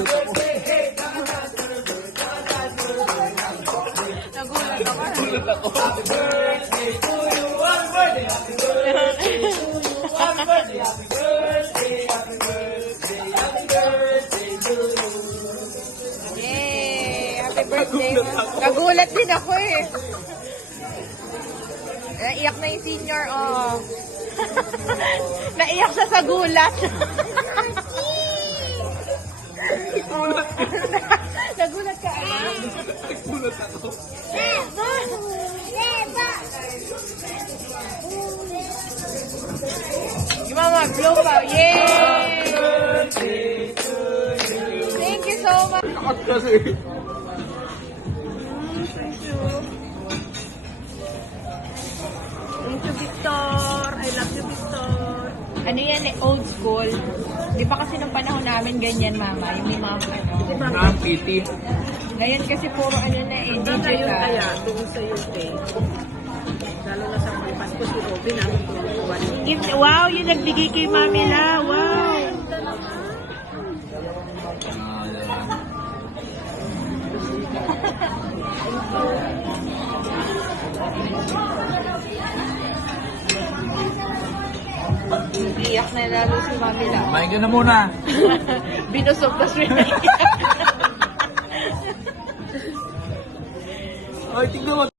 Nagulat ako. Nagulat ako. Happy birthday to you. Happy birthday. Happy birthday to you. Happy birthday. Happy birthday. Happy birthday. Happy birthday to you. Yay! Happy birthday. Nagulat din ako eh. Naiyak na yung senior, oh. Naiyak siya sa gulat. Nagulat ka, anak? Nagulat ako. Yung mama, blow pa. Yay! Thank you so much. Takot kasi. Thank you, Victor. I love you, Victor. Ano yan eh, old school. Di ba kasi nung panahon namin ganyan, mama? Yung may mga ano. Nakapiti. Ngayon kasi puro ano na eh, digital. Kaya, doon sa UK. Lalo na sa mga Pasko si Robin, ang tuwan. Wow, yung nagbigay kay Mami La. Wow. Iyak na lalo si Mami La. Kumain ka na muna. Binusog na siya. Ay, tignan mo.